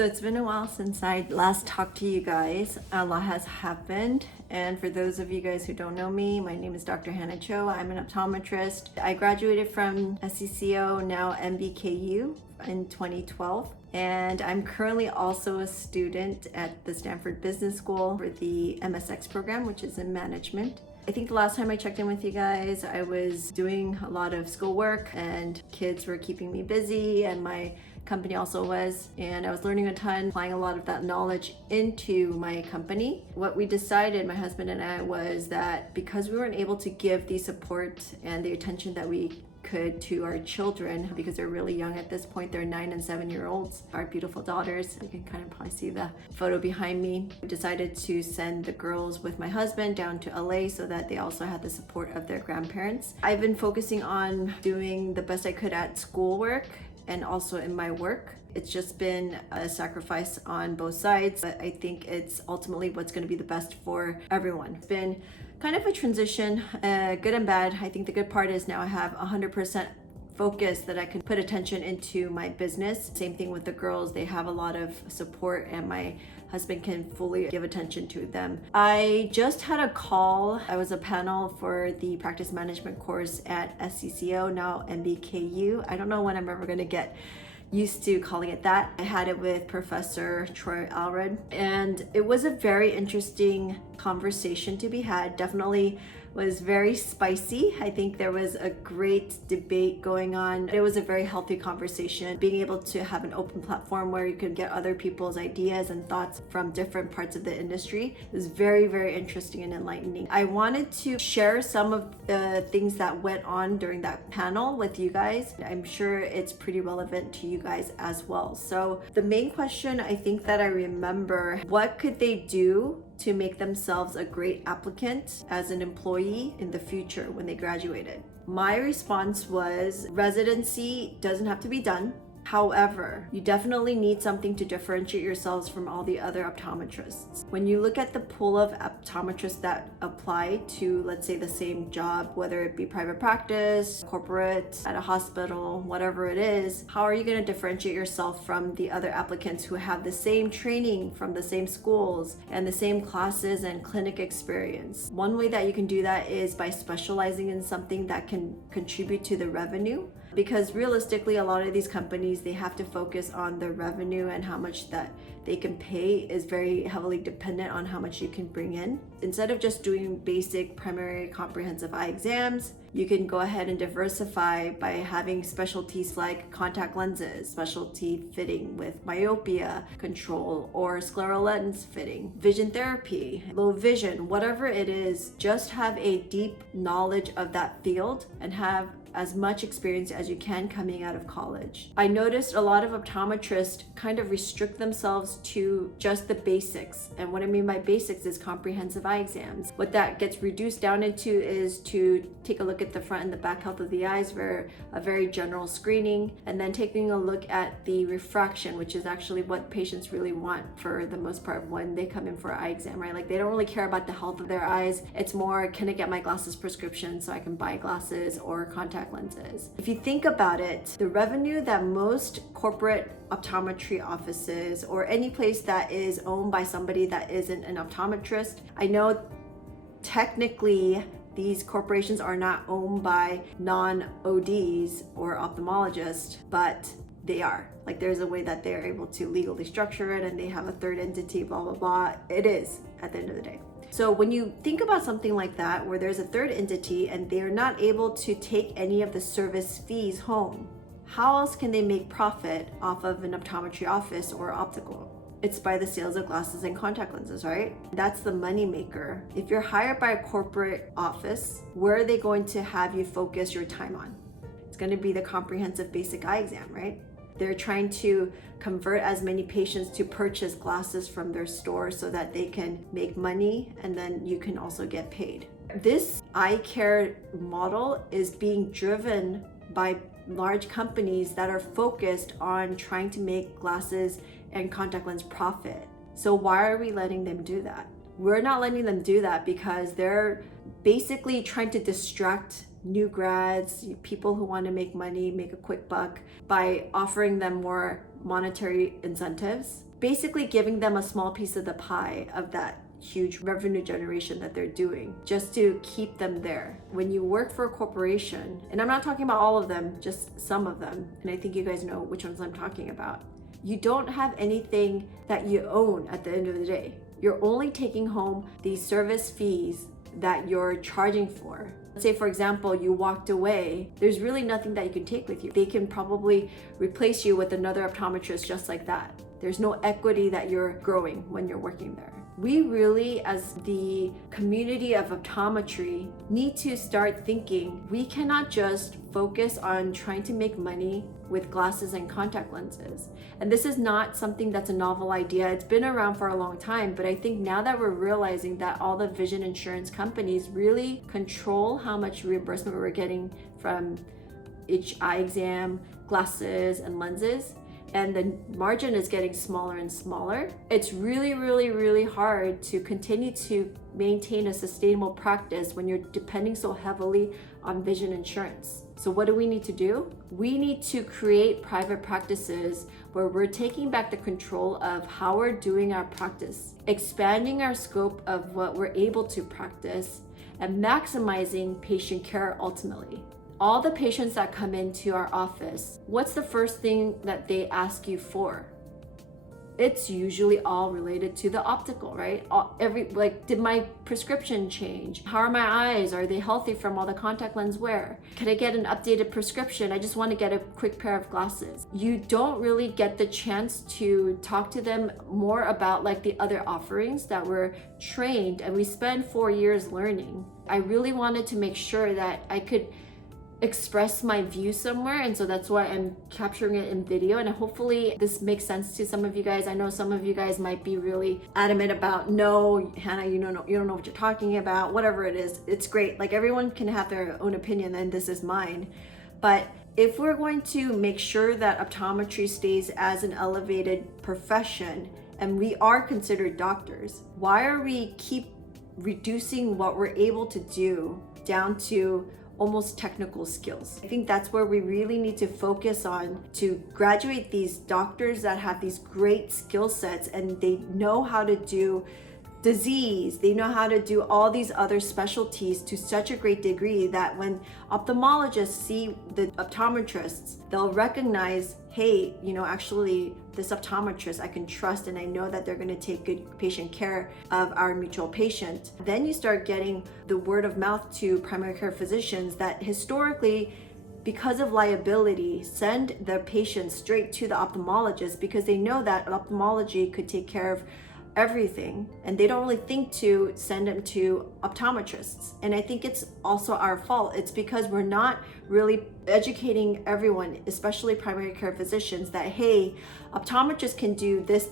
So it's been a while since I last talked to you guys. A lot has happened. And for those of you guys who don't know me, my name is Dr. Hannah Cho. I'm an optometrist. I graduated from SCCO, now MBKU, in 2012. And I'm currently also a student at the Stanford Business School for the MSX program, which is in management. I think the last time I checked in with you guys, I was doing a lot of schoolwork and kids were keeping me busy, and my company also was, and I was learning a ton, applying a lot of that knowledge into my company. What we decided, my husband and I, was that because we weren't able to give the support and the attention that we could to our children, because they're really young at this point, they're 9 and 7-year-olds, our beautiful daughters. You can kind of probably see the photo behind me. We decided to send the girls with my husband down to LA so that they also had the support of their grandparents. I've been focusing on doing the best I could at schoolwork and also in my work. It's just been a sacrifice on both sides, but I think it's ultimately what's going to be the best for everyone. It's been kind of a transition, good and bad. I think the good part is now I have 100% focus that I can put attention into my business. Same thing with the girls. They have a lot of support and my husband can fully give attention to them. I just had a call. I was a panel for the practice management course at SCCO, now MBKU. I don't know when I'm ever going to get used to calling it that. I had it with Professor Troy Alred, and it was a very interesting conversation to be had. Definitely was very spicy. I think there was a great debate going on. It was a very healthy conversation. Being able to have an open platform where you could get other people's ideas and thoughts from different parts of the industry is very, very interesting and enlightening. I wanted to share some of the things that went on during that panel with you guys. I'm sure it's pretty relevant to you guys as well. So the main question I think that I remember, what could they do to make themselves a great applicant as an employee in the future when they graduated? My response was, residency doesn't have to be done. However, you definitely need something to differentiate yourselves from all the other optometrists. When you look at the pool of optometrists that apply to, let's say, the same job, whether it be private practice, corporate, at a hospital, whatever it is, how are you going to differentiate yourself from the other applicants who have the same training from the same schools and the same classes and clinic experience? One way that you can do that is by specializing in something that can contribute to the revenue. Because realistically, a lot of these companies, they have to focus on the revenue, and how much that they can pay is very heavily dependent on how much you can bring in. Instead of just doing basic primary comprehensive eye exams, you can go ahead and diversify by having specialties like contact lenses, specialty fitting with myopia control, or scleral lens fitting, vision therapy, low vision, whatever it is. Just have a deep knowledge of that field and have as much experience as you can coming out of college. I noticed a lot of optometrists kind of restrict themselves to just the basics. And what I mean by basics is comprehensive eye exams. What that gets reduced down into is to take a look at the front and the back health of the eyes for a very general screening, and then taking a look at the refraction, which is actually what patients really want for the most part when they come in for an eye exam, right? Like, they don't really care about the health of their eyes. It's more, can I get my glasses prescription so I can buy glasses or contact lenses? If you think about it, the revenue that most corporate optometry offices or any place that is owned by somebody that isn't an optometrist, I know technically these corporations are not owned by non-ODs or ophthalmologists, but they are. Like, there's a way that they're able to legally structure it, and they have a third entity, blah, blah, blah. It is, at the end of the day. So when you think about something like that, where there's a third entity and they're not able to take any of the service fees home, how else can they make profit off of an optometry office or optical? It's by the sales of glasses and contact lenses, right? That's the money maker. If you're hired by a corporate office, where are they going to have you focus your time on? It's going to be the comprehensive basic eye exam, right? They're trying to convert as many patients to purchase glasses from their store so that they can make money, and then you can also get paid. This eye care model is being driven by large companies that are focused on trying to make glasses and contact lens profit. So why are we letting them do that? We're not letting them do that because they're basically trying to distract new grads, people who want to make money, make a quick buck, by offering them more monetary incentives basically giving them a small piece of the pie of that huge revenue generation that they're doing just to keep them there. When you work for a corporation, and I'm not talking about all of them, just some of them, and I think you guys know which ones I'm talking about, you don't have anything that you own at the end of the day. You're only taking home these service fees that you're charging for. Let's say, for example, you walked away, there's really nothing that you can take with you. They can probably replace you with another optometrist just like that. There's no equity that you're growing when you're working there. We really, as the community of optometry, need to start thinking we cannot just focus on trying to make money with glasses and contact lenses. And this is not something that's a novel idea. It's been around for a long time, but I think now that we're realizing that all the vision insurance companies really control how much reimbursement we're getting from each eye exam, glasses, and lenses, and the margin is getting smaller and smaller, it's really hard to continue to maintain a sustainable practice when you're depending so heavily on vision insurance. So what do we need to do? We need to create private practices where we're taking back the control of how we're doing our practice, expanding our scope of what we're able to practice, and maximizing patient care ultimately. All the patients that come into our office, what's the first thing that they ask you for? It's usually all related to the optical, right? Did my prescription change? How are my eyes? Are they healthy from all the contact lens wear? Can I get an updated prescription? I just want to get a quick pair of glasses. You don't really get the chance to talk to them more about like the other offerings that we're trained, and we spend 4 years learning. I really wanted to make sure that I could express my view somewhere, and so that's why I'm capturing it in video, and hopefully this makes sense to some of you guys. I know some of you guys might be really adamant about, no, Hannah, you don't know what you're talking about, whatever it is. It's great, like everyone can have their own opinion, and this is mine. But if we're going to make sure that optometry stays as an elevated profession, and we are considered doctors, why are we keep reducing what we're able to do down to almost technical skills? I think that's where we really need to focus on, to graduate these doctors that have these great skill sets and they know how to do disease, they know how to do all these other specialties to such a great degree that when ophthalmologists see the optometrists, they'll recognize, hey, actually this optometrist I can trust, and I know that they're going to take good patient care of our mutual patient. Then you start getting the word of mouth to primary care physicians that historically, because of liability, send their patients straight to the ophthalmologist because they know that ophthalmology could take care of everything, and they don't really think to send them to optometrists. And I think it's also our fault. It's because we're not really educating everyone, especially primary care physicians, that hey, optometrists can do this,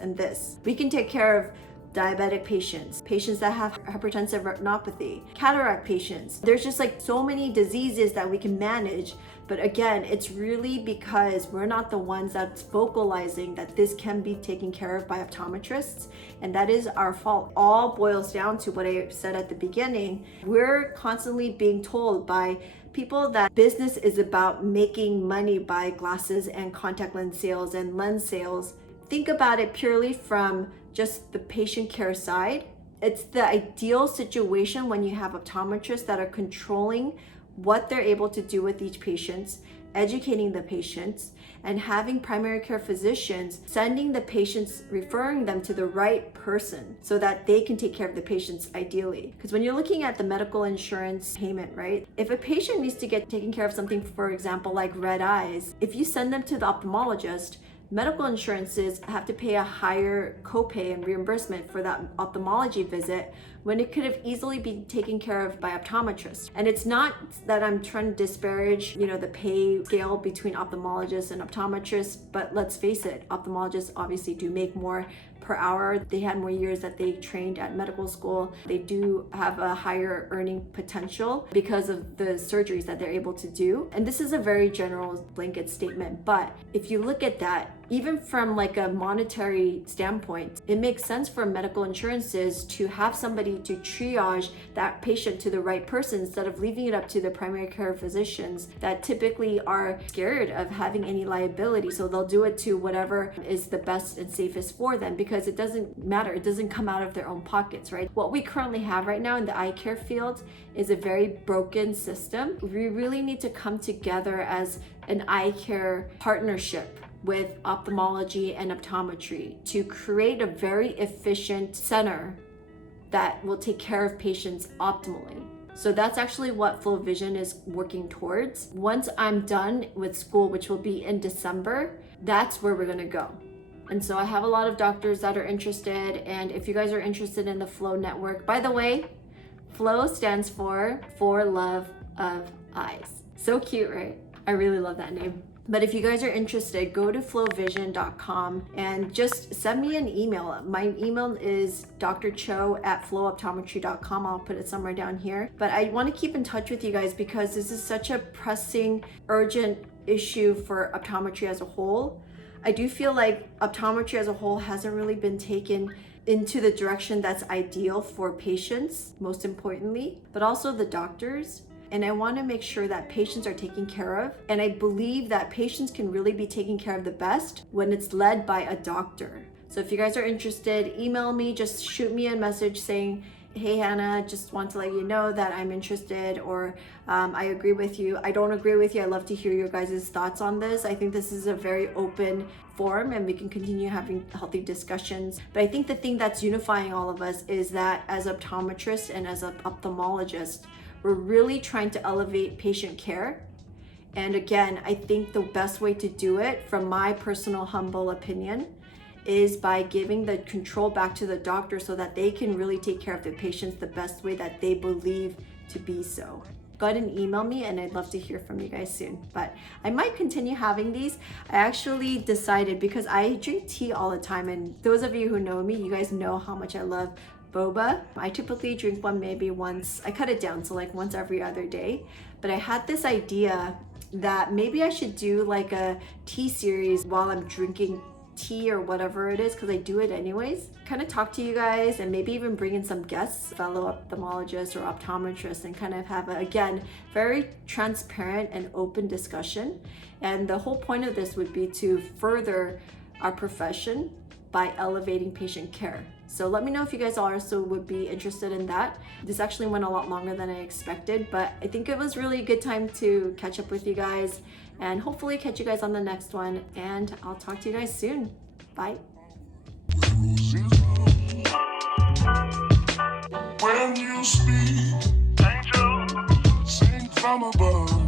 and this. We can take care of diabetic patients that have hypertensive retinopathy, cataract patients. There's just like so many diseases that we can manage. But again, it's really because we're not the ones that's vocalizing that this can be taken care of by optometrists, and that is our fault. All boils down to what I said at the beginning. We're constantly being told by people that business is about making money by glasses and contact lens sales and lens sales. Think about it purely from just the patient care side. It's the ideal situation when you have optometrists that are controlling what they're able to do with each patient, educating the patients, and having primary care physicians sending the patients, referring them to the right person so that they can take care of the patients ideally. Because when you're looking at the medical insurance payment, right? If a patient needs to get taken care of something, for example, like red eyes, if you send them to the ophthalmologist, medical insurances have to pay a higher copay and reimbursement for that ophthalmology visit when it could have easily been taken care of by optometrists. And it's not that I'm trying to disparage, the pay scale between ophthalmologists and optometrists, but let's face it, ophthalmologists obviously do make more per hour. They had more years that they trained at medical school. They do have a higher earning potential because of the surgeries that they're able to do. And this is a very general blanket statement, but if you look at that, even from like a monetary standpoint, it makes sense for medical insurances to have somebody to triage that patient to the right person instead of leaving it up to the primary care physicians that typically are scared of having any liability. So they'll do it to whatever is the best and safest for them, because it doesn't matter. It doesn't come out of their own pockets, right? What we currently have right now in the eye care field is a very broken system. We really need to come together as an eye care partnership with ophthalmology and optometry to create a very efficient center that will take care of patients optimally. So that's actually what Flow Vision is working towards. Once I'm done with school, which will be in December, that's where we're gonna go. And so I have a lot of doctors that are interested, and if you guys are interested in the Flow network, by the way, Flow stands for Love of Eyes. So cute, right? I really love that name. But if you guys are interested, go to flowvision.com and just send me an email. My email is drcho@flowoptometry.com. I'll put it somewhere down here. But I want to keep in touch with you guys because this is such a pressing, urgent issue for optometry as a whole. I do feel like optometry as a whole hasn't really been taken into the direction that's ideal for patients, most importantly, but also the doctors. And I want to make sure that patients are taken care of. And I believe that patients can really be taken care of the best when it's led by a doctor. So if you guys are interested, email me, just shoot me a message saying, hey Hannah, just want to let you know that I'm interested, or I agree with you. I don't agree with you. I'd love to hear your guys' thoughts on this. I think this is a very open forum and we can continue having healthy discussions. But I think the thing that's unifying all of us is that as optometrists and as an ophthalmologist, we're really trying to elevate patient care. And again, I think the best way to do it, from my personal humble opinion, is by giving the control back to the doctor so that they can really take care of the patients the best way that they believe to be so. Go ahead and email me and I'd love to hear from you guys soon. But I might continue having these. I actually decided, because I drink tea all the time, and those of you who know me, you guys know how much I love boba. I typically drink one maybe once. I cut it down to like once every other day. But I had this idea that maybe I should do like a tea series while I'm drinking tea or whatever it is, because I do it anyways. Kind of talk to you guys and maybe even bring in some guests, fellow ophthalmologists or optometrists, and kind of have a, again, very transparent and open discussion. And the whole point of this would be to further our profession by elevating patient care. So let me know if you guys also would be interested in that. This actually went a lot longer than I expected, but I think it was really a good time to catch up with you guys, and hopefully catch you guys on the next one, and I'll talk to you guys soon. Bye. When you speak, angel, sing from above.